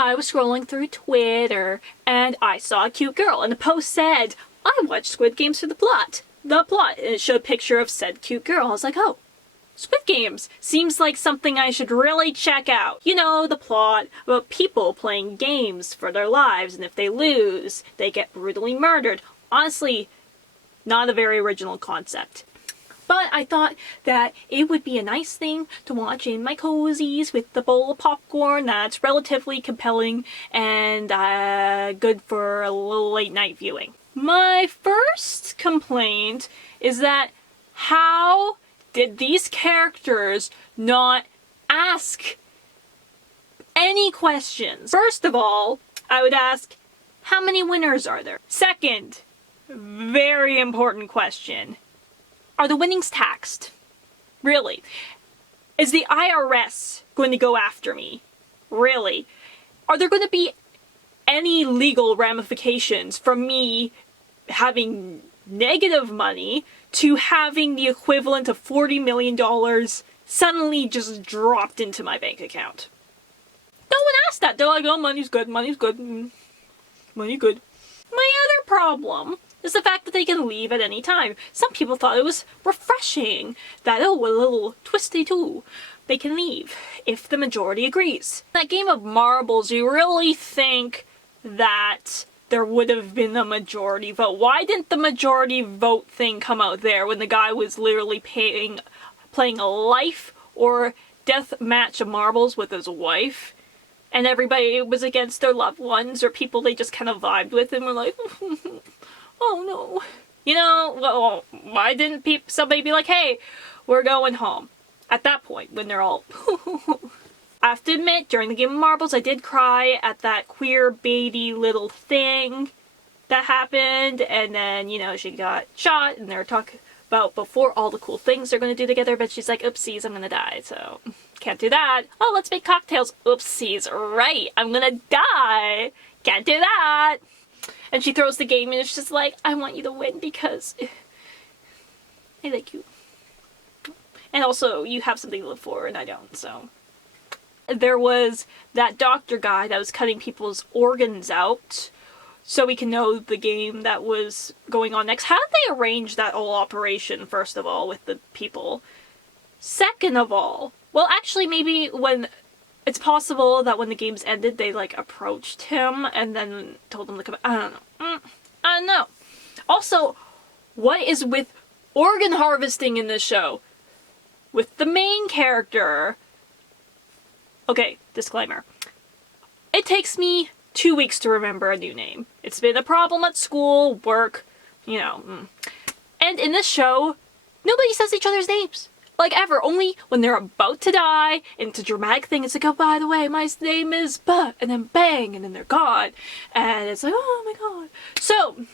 I was scrolling through Twitter and I saw a cute girl and the post said, I watched Squid Games for the plot. And it showed a picture of said cute girl. I was like, oh, Squid Games seems like something I should really check out. You know, the plot about people playing games for their lives, and if they lose, they get brutally murdered. Honestly, not a very original concept. But I thought that it would be a nice thing to watch in my cozies with the bowl of popcorn that's relatively compelling and good for a little late night viewing. My first complaint is that how did these characters not ask any questions? First of all, I would ask, how many winners are there? Second, very important question. Are the winnings taxed? Really? Is the IRS going to go after me? Really? Are there going to be any legal ramifications from me having negative money to having the equivalent of $40 million suddenly just dropped into my bank account? No one asked that. They're like, oh, money's good, money good. My other problem is the fact that they can leave at any time. Some people thought it was refreshing that, oh, a little twisty too. They can leave if the majority agrees. In that game of marbles, you really think that there would have been a majority vote. Why didn't the majority vote thing come out there when the guy was literally playing a life or death match of marbles with his wife? And everybody was against their loved ones or people they just kind of vibed with and were like, oh no. You know, well, why didn't somebody be like, hey, we're going home? At that point, when they're all I have to admit, during the game of marbles, I did cry at that queer baity little thing that happened, and then, you know, she got shot, and they're talking about before all the cool things they're going to do together, but she's like, oopsies, I'm going to die, so can't do that. Oh, let's make cocktails. Oopsies, right, I'm going to die. Can't do that. And she throws the game, and it's just like, I want you to win because I like you. And also, you have something to live for, and I don't, so. There was that doctor guy that was cutting people's organs out so we can know the game that was going on next. How did they arrange that whole operation, first of all, with the people? Second of all, well, actually, maybe when it's possible that when the games ended, they, like, approached him and then told him to come. I don't know. I don't know. Also, what is with organ harvesting in this show? With the main character. Okay, disclaimer. It takes me 2 weeks to remember a new name. It's been a problem at school, work, you know. And in this show, nobody says each other's names. Like, ever. Only when they're about to die, and it's a dramatic thing. It's like, oh, by the way, my name is Buh, and then bang, and then they're gone. And it's like, oh my god. So,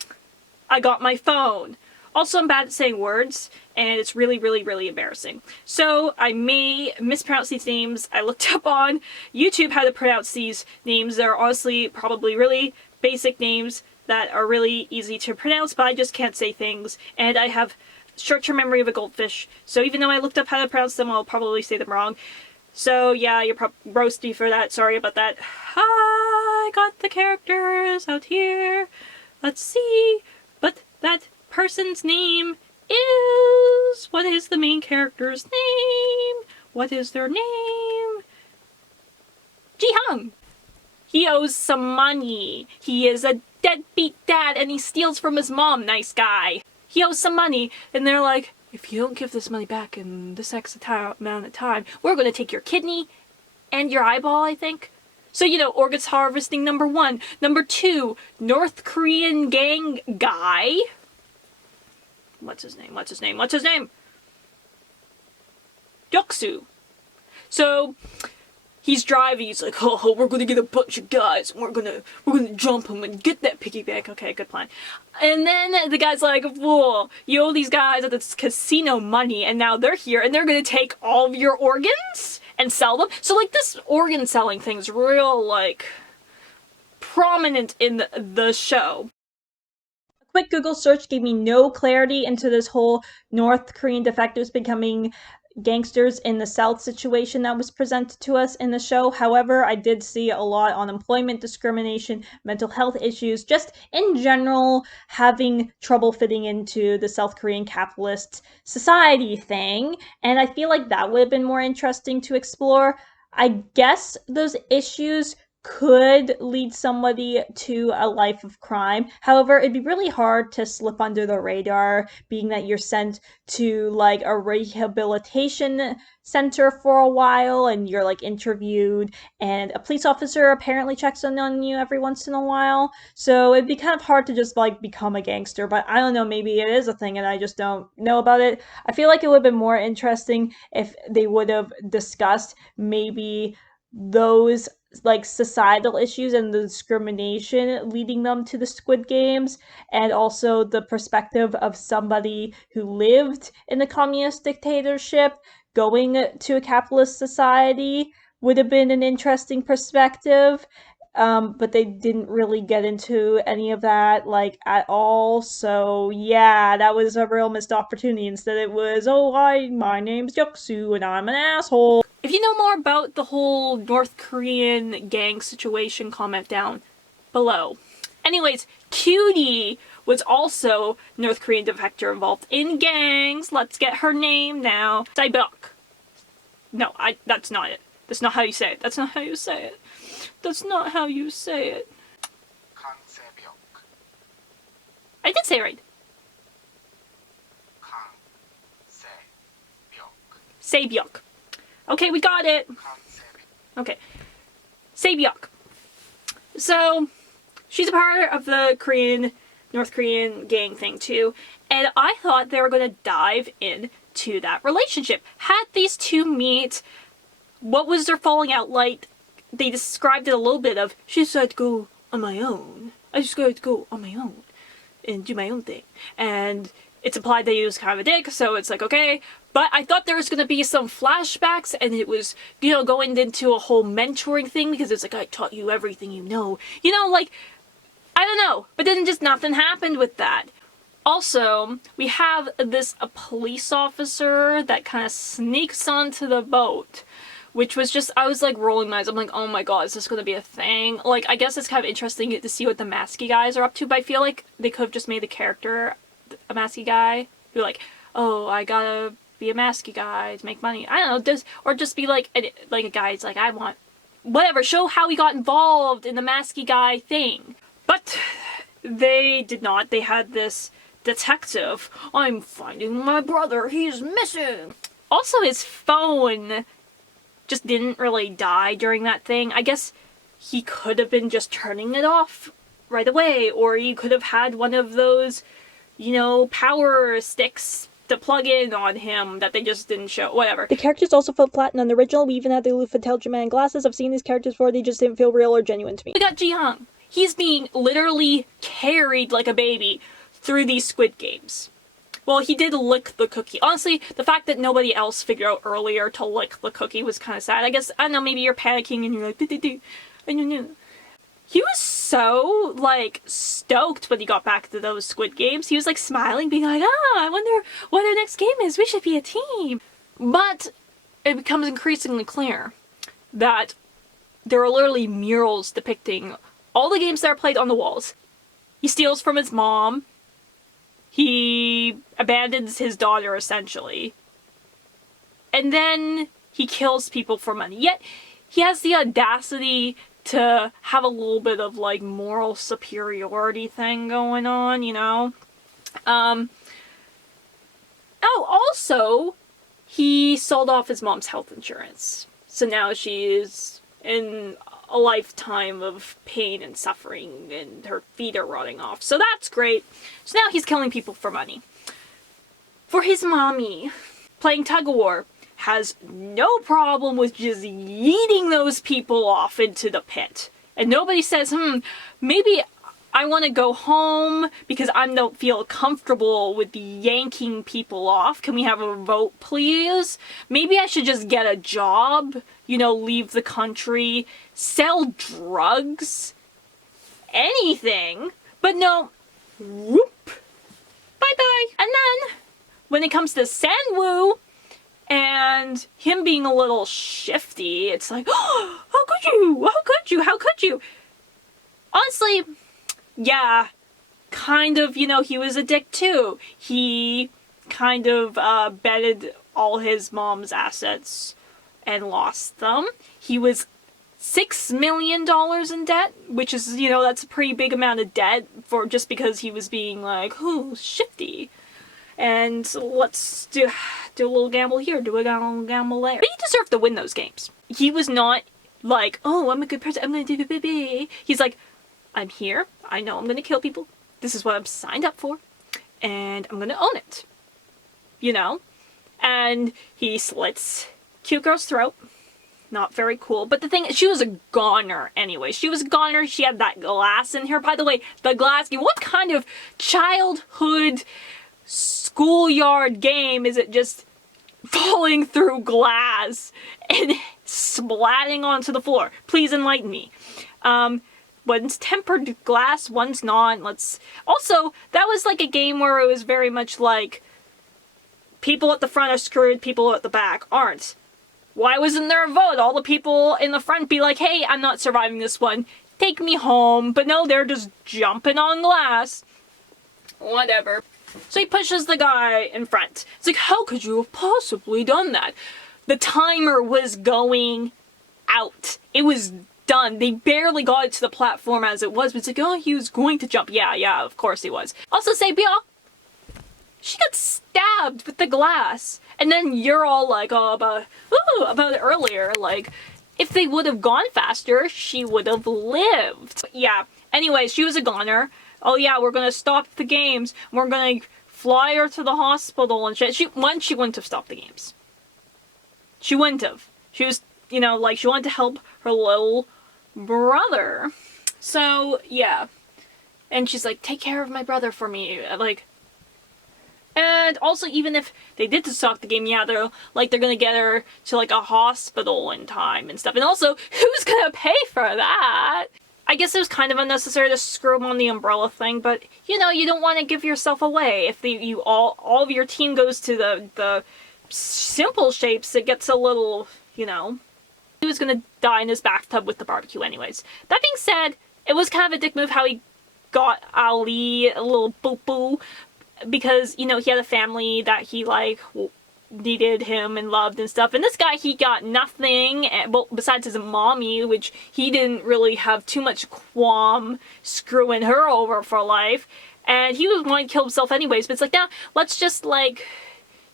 I got my phone. Also, I'm bad at saying words, and it's really, really, really embarrassing. So, I may mispronounce these names. I looked up on YouTube how to pronounce these names. They're honestly probably really basic names that are really easy to pronounce, but I just can't say things. And I have short-term memory of a goldfish, so even though I looked up how to pronounce them, I'll probably say them wrong. So, yeah, you're roast me for that. Sorry about that. I got the characters out here. Let's see. But that person's name is... What is the main character's name? What is their name? Ji-hung. He owes some money. He is a deadbeat dad and he steals from his mom. Nice guy. He owes some money and they're like, if you don't give this money back in this X amount of time, we're going to take your kidney and your eyeball, I think. So, you know, organs harvesting number 1. Number 2, North Korean gang guy. What's his name? What's his name? What's his name? Yoksu. So, he's driving, he's like, oh, we're gonna get a bunch of guys, and we're gonna jump them and get that piggy bank. Okay, good plan. And then the guy's like, whoa, you owe these guys at this casino money, and now they're here, and they're gonna take all of your organs and sell them? So, like, this organ selling thing's real, like, prominent in the show. A quick Google search gave me no clarity into this whole North Korean defectors becoming gangsters in the South situation that was presented to us in the show. However, I did see a lot on employment discrimination, mental health issues, just in general having trouble fitting into the South Korean capitalist society thing. And I feel like that would have been more interesting to explore. I guess those issues could lead somebody to a life of crime. However, it'd be really hard to slip under the radar, being that you're sent to like a rehabilitation center for a while and you're like interviewed, and a police officer apparently checks in on you every once in a while. So it'd be kind of hard to just like become a gangster, but I don't know, maybe it is a thing and I just don't know about it. I feel like it would have been more interesting if they would have discussed maybe those like societal issues and the discrimination leading them to the Squid Games, and also the perspective of somebody who lived in the communist dictatorship going to a capitalist society would have been an interesting perspective. But they didn't really get into any of that like at all. So yeah, that was a real missed opportunity. Instead, it was, oh, hi, my name's Yoksu and I'm an asshole. If you know more about the whole North Korean gang situation, comment down below. Anyways, Cutie was also North Korean defector involved in gangs. Let's get her name now. Saebyok. No, that's not it. That's not how you say it. That's not how you say it. That's not how you say it. I did say it right. Saebyok. Okay, we got it. Okay. Saebyok. So, she's a part of the North Korean gang thing too, and I thought they were going to dive into that relationship. Had these two meet, what was their falling out like? They described it a little bit of, she decided to go on my own. I just got to go on my own and do my own thing. And it's implied that he was kind of a dick, so it's like, okay. But I thought there was going to be some flashbacks, and it was, you know, going into a whole mentoring thing, because it's like, I taught you everything you know. You know, like, I don't know. But then just nothing happened with that. Also, we have a police officer that kind of sneaks onto the boat, which was just, I was like rolling my eyes. I'm like, oh my god, is this going to be a thing? Like, I guess it's kind of interesting to see what the masky guys are up to, but I feel like they could have just made the character a masky guy who like, oh, I gotta be a masky guy to make money. I don't know, or just be like a guy's like, I want whatever, show how he got involved in the masky guy thing. But they did not. They had this detective, I'm finding my brother, he's missing. Also, his phone just didn't really die during that thing. I guess he could have been just turning it off right away, or he could have had one of those, you know, power sticks to plug in on him that they just didn't show. Whatever. The characters also felt flat and on the original. We even had the Lufa Telgerman glasses. I've seen these characters before, they just didn't feel real or genuine to me. We got Ji-Hung. He's being literally carried like a baby through these Squid Games. Well, he did lick the cookie. Honestly, the fact that nobody else figured out earlier to lick the cookie was kind of sad. I guess, I don't know, maybe you're panicking and you're like, I don't know. He was so, like, stoked when he got back to those Squid Games. He was, like, smiling, being like, I wonder what our next game is. We should be a team. But it becomes increasingly clear that there are literally murals depicting all the games that are played on the walls. He steals from his mom. He abandons his daughter, essentially. And then he kills people for money. Yet, he has the audacity to have a little bit of, like, moral superiority thing going on, you know? Oh, also, he sold off his mom's health insurance. So now she's in a lifetime of pain and suffering, and her feet are rotting off. So that's great. So now he's killing people for money. For his mommy, playing tug-of-war, has no problem with just yeeting those people off into the pit. And nobody says, maybe I want to go home because I don't feel comfortable with yanking people off. Can we have a vote, please? Maybe I should just get a job, you know, leave the country, sell drugs, anything. But no, whoop, bye-bye. And then, when it comes to Sanwoo, And him being a little shifty, it's like, oh, how could you? How could you? How could you? Honestly, yeah, kind of, you know, he was a dick too. He kind of betted all his mom's assets and lost them. He was $6 million in debt, which is, you know, that's a pretty big amount of debt for just because he was being like, oh, shifty. And let's do a little gamble here, do a little gamble there. But he deserved to win those games. He was not like, oh, I'm a good person, I'm gonna do it. He's like, I'm here, I know I'm gonna kill people, this is what I'm signed up for, and I'm gonna own it. You know? And he slits cute girl's throat. Not very cool. But the thing is, she was a goner anyway. She was a goner. She had that glass in her. By the way, the glass, what kind of childhood schoolyard game is it, just falling through glass and splatting onto the floor? Please enlighten me. One's tempered glass, one's not. Also, that was like a game where it was very much like people at the front are screwed, people at the back aren't. Why wasn't there a vote? All the people in the front be like, hey, I'm not surviving this one, take me home. But no, they're just jumping on glass. Whatever. So he pushes the guy in front. It's like, how could you have possibly done that? The timer was going out. It was done. They barely got it to the platform as it was, but it's like, oh, he was going to jump. Yeah, of course he was. Also say, yeah, she got stabbed with the glass. And then you're all like, oh, about it earlier, like, if they would have gone faster, she would have lived. But yeah, anyway, she was a goner. Oh yeah, we're gonna stop the games. We're gonna fly her to the hospital and shit. She wouldn't have stopped the games. She wouldn't have. She was, you know, like, she wanted to help her little brother. So, yeah. And she's like, take care of my brother for me. Like, and also, even if they did stop the game, yeah, they're gonna get her to, like, a hospital in time and stuff. And also, who's gonna pay for that? I guess it was kind of unnecessary to screw him on the umbrella thing, but, you know, you don't want to give yourself away. If all of your team goes to the simple shapes, it gets a little, you know. He was gonna die in his bathtub with the barbecue anyways. That being said, it was kind of a dick move how he got Ali a little boo-boo, because, you know, he had a family that he, like, needed him and loved and stuff. And this guy, he got nothing, well, besides his mommy, which he didn't really have too much qualm screwing her over for life. And he was wanting to kill himself anyways, but it's like, nah, let's just, like,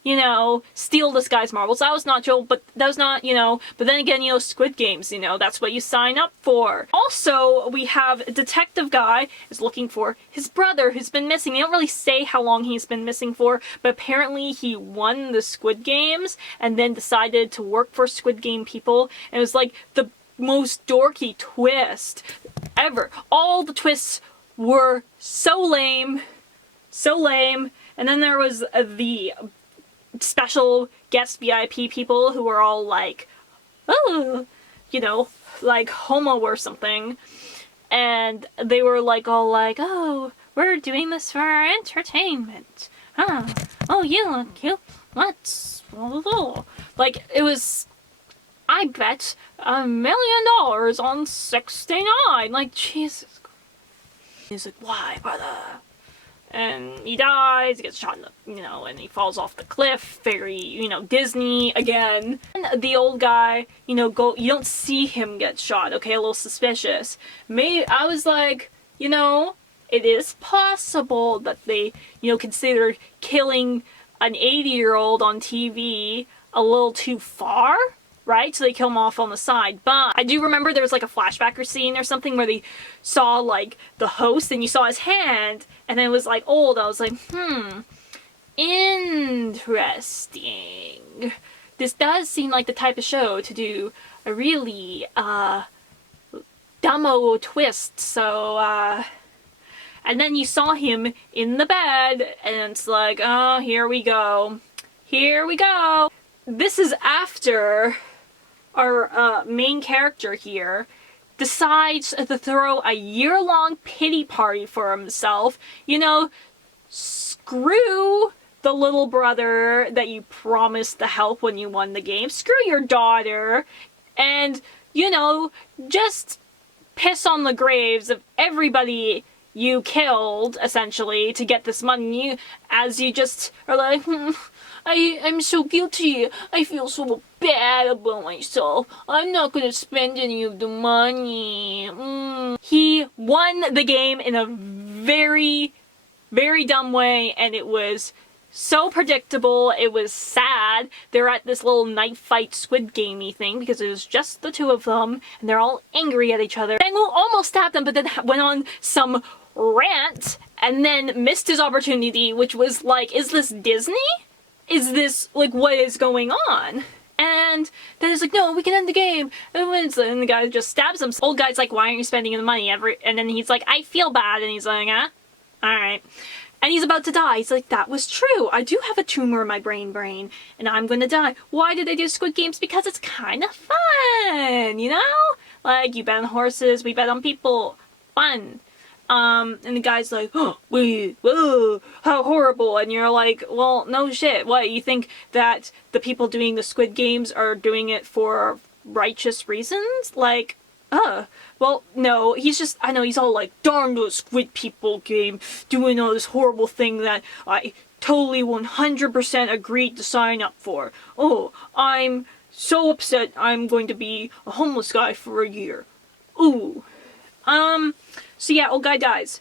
you know, steal this guy's marbles. That was not Joel, but that was not, you know, but then again, you know, Squid Games, you know, that's what you sign up for. Also, we have a detective guy is looking for his brother who's been missing. They don't really say how long he's been missing for, but apparently he won the Squid Games and then decided to work for Squid Game people. And it was like the most dorky twist ever. All the twists were so lame. And then there was the special guest VIP people who were all like, oh, you know, like homo or something. And they were like, all like, oh, we're doing this for our entertainment. Huh. Oh, you look cute. Let's, like, it was, I bet $1 million on 69. Like, Jesus Christ. He's like, why, brother? And he dies, he gets shot in the, you know, and he falls off the cliff, very, you know, Disney again. And the old guy, you know, you don't see him get shot, okay, a little suspicious. I was like, you know, it is possible that they, you know, considered killing an 80-year-old on TV a little too far, right? So they kill him off on the side. But I do remember there was like a flashback scene or something where they saw like the host and you saw his hand and it was like old. I was like, interesting. This does seem like the type of show to do a really dumbo twist. So and then you saw him in the bed and it's like, oh, here we go. This is after our main character here decides to throw a year-long pity party for himself. You know, screw the little brother that you promised to help when you won the game. Screw your daughter. And, you know, just piss on the graves of everybody you killed, essentially, to get this money, as you just are like, I'm so guilty. I feel so bad about myself. I'm not gonna spend any of the money. He won the game in a very, very dumb way, and it was so predictable. It was sad. They're at this little knife fight Squid Gamey thing because it was just the two of them, and they're all angry at each other. Sang-woo almost stabbed them, but then went on some rant and then missed his opportunity, which was like, is this Disney? Is this, like, what is going on? And then it's like, no, we can end the game. And the guy just stabs him. Old guy's like, why aren't you spending the money? And then he's like, I feel bad. And he's like, alright. And he's about to die. He's like, that was true. I do have a tumor in my brain, and I'm gonna die. Why did they do Squid Games? Because it's kind of fun, you know? Like, you bet on horses, we bet on people. Fun. And the guy's like, oh, wait, whoa, how horrible. And you're like, well, no shit. What, you think that the people doing the Squid Games are doing it for righteous reasons? Like, well, no, he's just, I know, he's all like, darn those Squid people game, doing all this horrible thing that I totally 100% agreed to sign up for. Oh, I'm so upset I'm going to be a homeless guy for a year. Ooh. So yeah, old guy dies.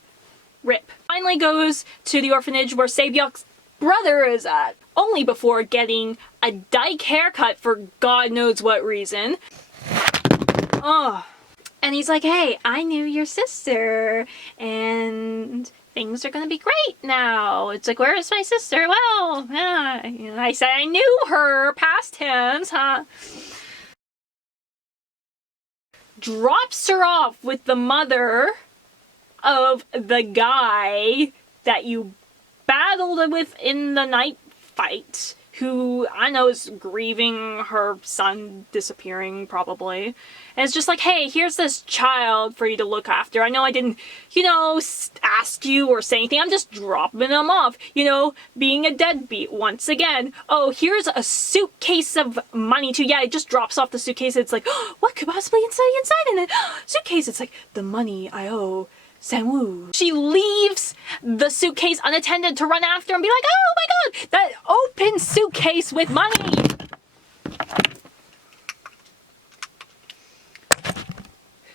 Rip. Finally goes to the orphanage where Sae-byuk's brother is at. Only before getting a dyke haircut for God knows what reason. Oh. And he's like, hey, I knew your sister, and things are gonna be great now. It's like, where is my sister? Well, I said I knew her, past tense, huh? Drops her off with the mother of the guy that you battled with in the night fight, who I know is grieving her son disappearing, probably. And it's just like, hey, here's this child for you to look after. I know I didn't, you know, ask you or say anything. I'm just dropping them off, you know, being a deadbeat once again. Oh, here's a suitcase of money too. Yeah, it just drops off the suitcase. It's like, oh, what could possibly inside in it? Suitcase. It's like, the money I owe Sang-woo. She leaves the suitcase unattended to run after and be like, oh my god, that open suitcase with money!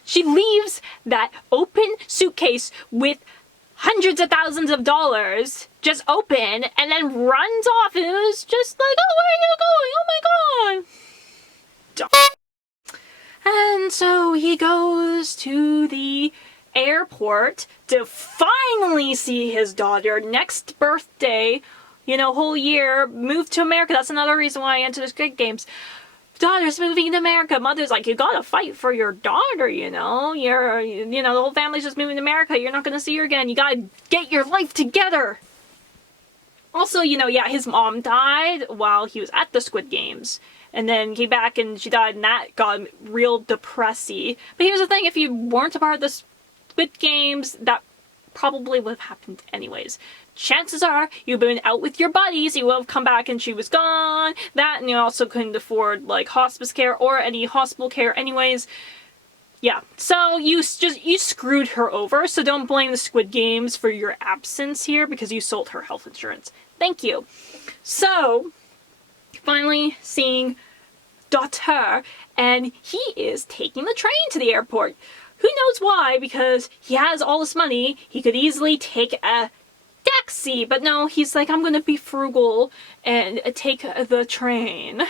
She leaves that open suitcase with hundreds of thousands of dollars just open and then runs off, and it was just like, oh, where are you going? Oh my god! And so he goes to the airport to finally see his daughter. Next birthday, you know, whole year, moved to America. That's another reason why I entered the Squid Games. Daughter's moving to America. Mother's like, you gotta fight for your daughter, you know? You know, the whole family's just moving to America. You're not gonna see her again. You gotta get your life together. Also, you know, yeah, his mom died while he was at the Squid Games. And then came back and she died, and that got him real depressy. But here's the thing, if you weren't a part of the Squid Games, that probably would have happened anyways. Chances are you've been out with your buddies, you will have come back and she was gone. That, and you also couldn't afford like hospice care or any hospital care anyways. Yeah, so you screwed her over, so don't blame the Squid Games for your absence here because you sold her health insurance. Thank you. So, finally seeing daughter, and he is taking the train to the airport. Who knows why, because he has all this money, he could easily take a taxi, but no, he's like, I'm gonna be frugal and take the train.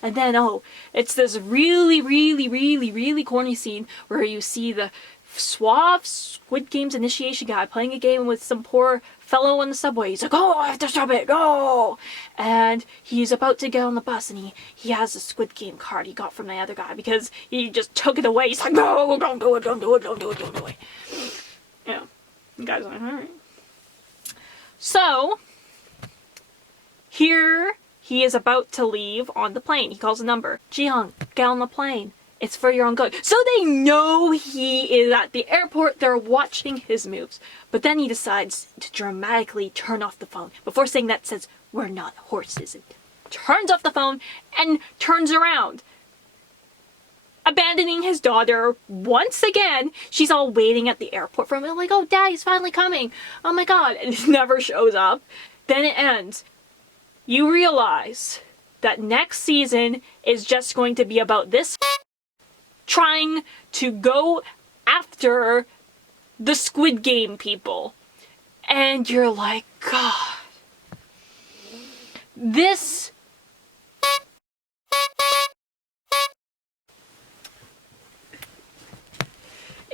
And then, oh, it's this really, really, really, really corny scene where you see the suave Squid Games initiation guy playing a game with some poor fellow on the subway. He's like, oh, I have to stop it, go! And he's about to get on the bus, and he has a Squid Game card he got from the other guy because he just took it away. He's like, no, don't do it, don't do it, don't do it, don't do it. Yeah, the guy's like, alright. So, here he is about to leave on the plane. He calls a number. Jiyoung, get on the plane. It's for your own good. So they know he is at the airport. They're watching his moves. But then he decides to dramatically turn off the phone. Before saying that, says, "We're not horses." And turns off the phone and turns around, abandoning his daughter once again. She's all waiting at the airport for him, like, "Oh, Daddy's finally coming. Oh my God." And he never shows up. Then it ends. You realize that next season is just going to be about this trying to go after the Squid Game people. And you're like, God, this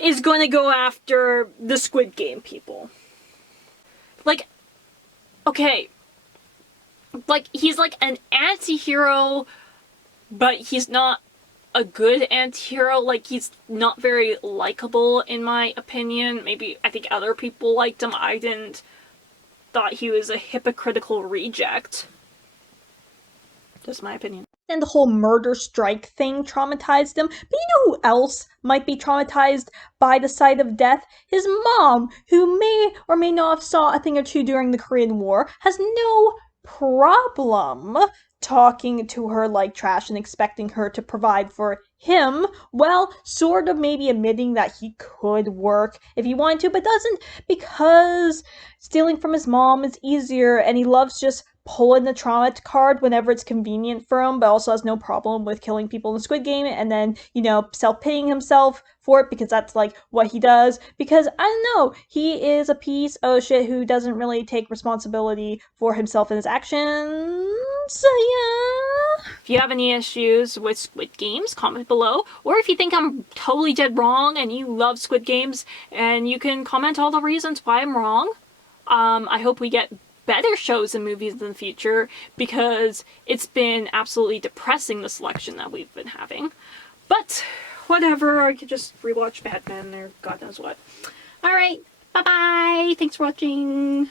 is going to go after the Squid Game people. Like, okay, like, he's like an anti-hero, but he's not a good anti-hero. Like, he's not very likable in my opinion. Maybe I think other people liked him. I didn't. Thought he was a hypocritical reject. Just my opinion. And the whole murder strike thing traumatized him. But you know who else might be traumatized by the sight of death? His mom, who may or may not have saw a thing or two during the Korean War, has no problem talking to her like trash and expecting her to provide for him. Well, sort of maybe admitting that he could work if he wanted to, but doesn't, because stealing from his mom is easier and he loves just pulling the trauma card whenever it's convenient for him, but also has no problem with killing people in the Squid Game and then, you know, self-pitying himself for it because that's like what he does. Because, I don't know, he is a piece of shit who doesn't really take responsibility for himself and his actions. So, yeah. If you have any issues with Squid Games, comment below. Or if you think I'm totally dead wrong and you love Squid Games, and you can comment all the reasons why I'm wrong. I hope we get better shows and movies in the future, because it's been absolutely depressing, the selection that we've been having. But whatever, I could just rewatch Batman or God knows what. Alright, bye bye! Thanks for watching!